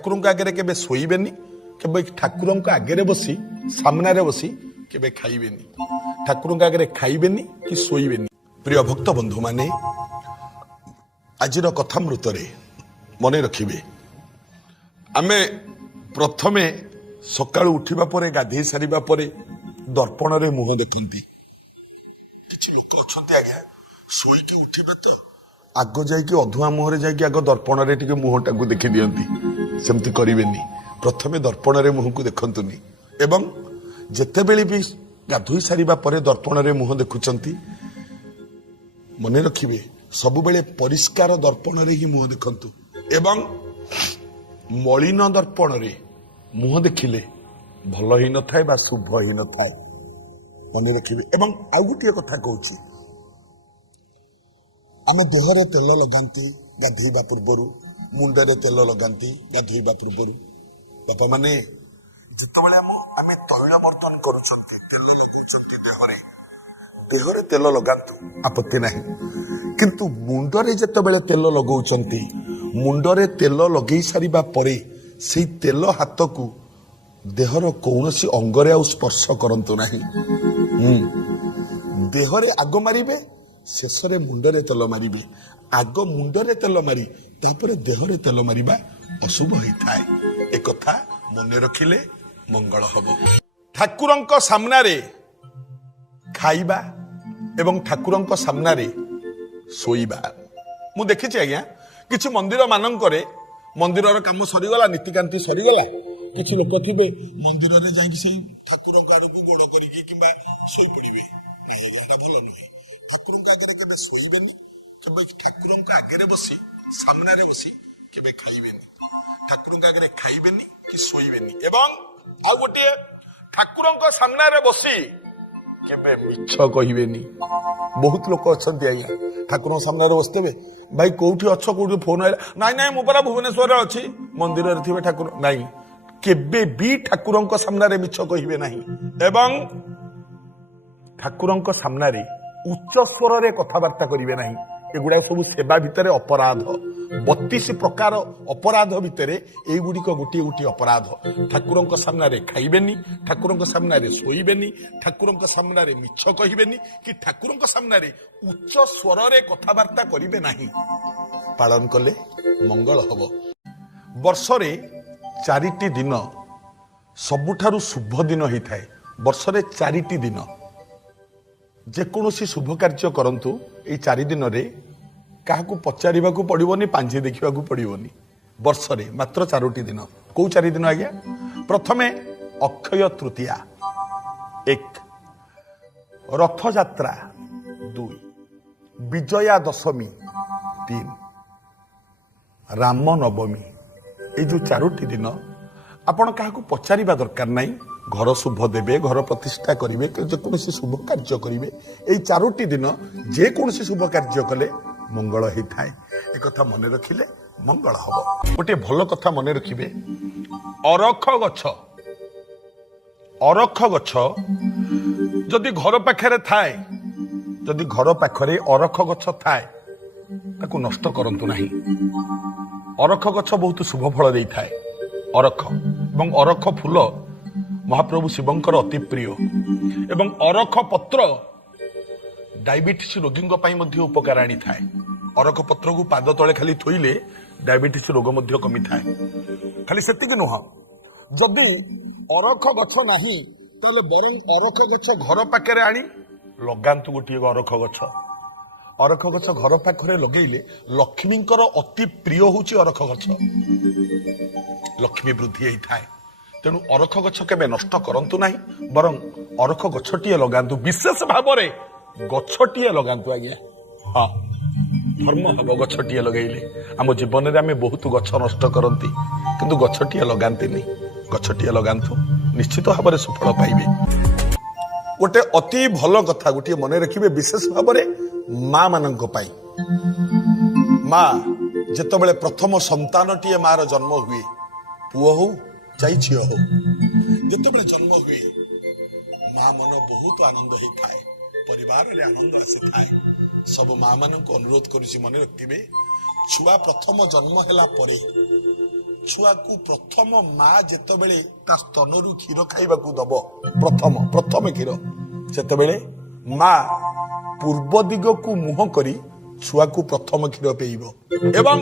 ठाकुर आगे के शोबेनि केवल ठाकुर आगे बसी सामने बसी केबे खाइबेनि ठाकुर आगे खाइबेनि कि शोबेनि। प्रिय भक्त बंधु माने आजिर कथामृत मन रखिबे आमे प्रथमे सकाळ उठिबा परे गाधे सारिबा परे दर्पण रे मुह देखंती। किछि लोक अछंती आज्ञा सोईके उठिबे तो आग जाइके अधुआ मुहरे जाइके आग दर्पण रे टिके मुहटा को देखि दियंती। सेमति करिवेनी, प्रथमे दर्पण रे मुह को देखंतुनी एवं जेते बेली भी गाधोई सारिबा परे दर्पण रे मुह देखुचंती मने रखिबे सबु बेले परिष्कार दर्पण रे ही मुह देखंतु एवं मलिन दर्पण रे मुह देखिले भल ही न थाए बा शुभ ही न थाए मने रखिबे। एवं आउ गोटे कथा कहूची आम देहरे तेल लगाती गाधोइबा पूर्वर मुंडरे तेल लगाती गाधोइबा पूर्वर बापा माने जितेबाला आम तैल बर्तन करुछंती तेल लगाउछंती देहरे तेल लगातु आपत्ति नहीं, किंतु मुंडरे जेतेबेले तेल लगाउछंती मुंडरे तेल लगेई सारिबा परे से तेल हाथ को देहर कौनसी अंगरे आउ स्पर्श करंतु नहीं। देहरे आग मारिबे शेषरे मुंडरे तेल मारिबे, आग मुंडरे तेल मारी तापर देहरे तेल मारिबा अशुभ होइथाय। ए कथा मने रखिले मंगल हबो। ठाकुरंक सामनारे खाइबा एवं ठाकुरंक सामनारे सोइबा मु देखिछि आज्ञा किछि मंदिर मानंकरे मंदिरर काम सरीगला नीतिकांति सरीगला किछि लोक थिबे मंदिर रे जाई से ठाकुर आड़ को गोड़ करिके किंबा सोई पड़िबे नाही एटा भलो नुहे। ठाकुर आगे केबे सोइबेनी केबे ठाकुर आगे बसी सामने रे बसी केबे खाइबेनी ठाकुर आगे खाइबेनी कि सोइबेनी एवं आ गोटे ठाकुर सामने रे बसी केबे मिछ कहिबेनी। बहुत लोक अछंती आज्ञा ठाकुर सामने रे बसतेबे भाई कोठी अच्छो कोठी फोन आइला नाई नाई मो परा भुवनेश्वर अच्छी मंदिर रे थिबे ठाकुर नाई केबे भी ठाकुरंक सामने मिछ कहिबे नहीं एवं ठाकुरंक सामने उच्च स्वर रे कथाबार्ता करिवे नहीं। एगुड़ा सब सेवा भितर अपराध 32 प्रकार अपराध भितर एगुड़िक गोटे गोटे अपराध। ठाकुरंक सामने खाइबेनी ठाकुरंक सामने शोइबेनी ठाकुरंक सामने मिछ कहिबेनी कि ठाकुरंक सामने उच्च स्वर रे कथाबार्ता करिवे नहीं। पालन कले मंगल हब। वर्षरे 4टी दिन सबुठारु शुभ दिन होई थाए। वर्षरे 4टी दिन जेकोसी शुभ कार्य करंतु ए 4 दिन रे काहाकू पचारिबा को पड़िबोनी पांझी देखिबा को पड़िबोनी। वर्षरे मात्र 4टी दिन। को 4 दिन आज्ञा? प्रथमे अक्षय तृतीया 1, रथ यात्रा 2, विजया दशमी 3, राम नवमी। ए जो 4टी दिन आपण काहाकू पचारिबा दरकार नहीं। घर शुभ देवे घर प्रतिष्ठा करेंगे जेकोसी शुभ कार्य करेंगे यही 4टी दिन जेकोसी शुभ कार्य कले मंगल होता है। एक कथा मन रखिले मंगल हम। गोटे भल कथा मन रखिए अरख गछ जदि घर पाखे थाए जदि घर पाखरे अरख गछ थाए ताकू नष्ट करंतु नहीं। अरख गछ बहुत शुभ फल दे थाए। अरख एवं अरख फूल महाप्रभु शिवंकर अति प्रिय एवं अरख पत्र डायबिटीज रोगी उपकार आनी थाए। अरख पत्र को पाद तले खाली थोइले डायबिटीज रोग कमी थाए। खाली सेतिक नुह जदि अरख गछ नाही ताले बरं अरख गछ घर पाखे आनी लगांतु गोटे अरख गछ। अरख गछ घर पाखरे लगेइले लक्ष्मींकर अति प्रिय होची अरख गछ। लक्ष्मी वृद्धि होई थाए। तेणु अरख गछ केबे नष्ट करंतु नहीं बरं अरख गछटिए लगांतु। विशेष भाव में गछटिए लगांतु आज्ञा। हाँ धर्म हम गछटिए लगेइले। आम जीवन में आम बहुत गछ नष्ट करती किंतु गछटिए लगांती नहीं। गछटिए लगांतु निश्चित भाव में सफल पाइबे। गोटे अति भल कथा गोटे मन रखिए विशेष भाव में माँ मानक पाई। माँ जेतेबेले प्रथम संतानटीए मार जन्म हुए पुओ हो चाहे झील हो जितेबाला जन्म हुए माँ मन बहुत आनंद होता है। परिवार रे आनंद आसी थाए। सब माँ मान अनुरोध करुछि मन रखिबे छुआ प्रथम जन्म हैला परे छुआ को प्रथम माँ जेतबेले ता स्तनरू क्षीर खाइबाकू दब प्रथम क्षीर सेतबेले माँ पूर्व दिग को मुह करी छुआ को प्रथम क्षीर पेइबो एवं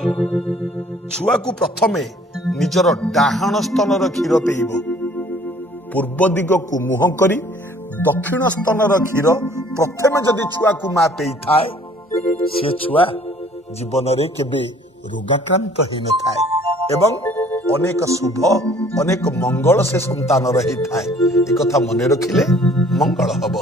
छुआ को प्रथमे निजर डाहाण स्तनर क्षीर पेइबो पूर्व दिग को मुह करी दक्षिण स्तनर क्षीर प्रथमे जदि छुआ को माँ पेई थाए से छुआ जीवन रे केबे रोगाक्रांत हो न थाए एवं अनेक शुभ अनेक मंगल से संतान रही थाए एक कथा मन रखिले मंगल हब।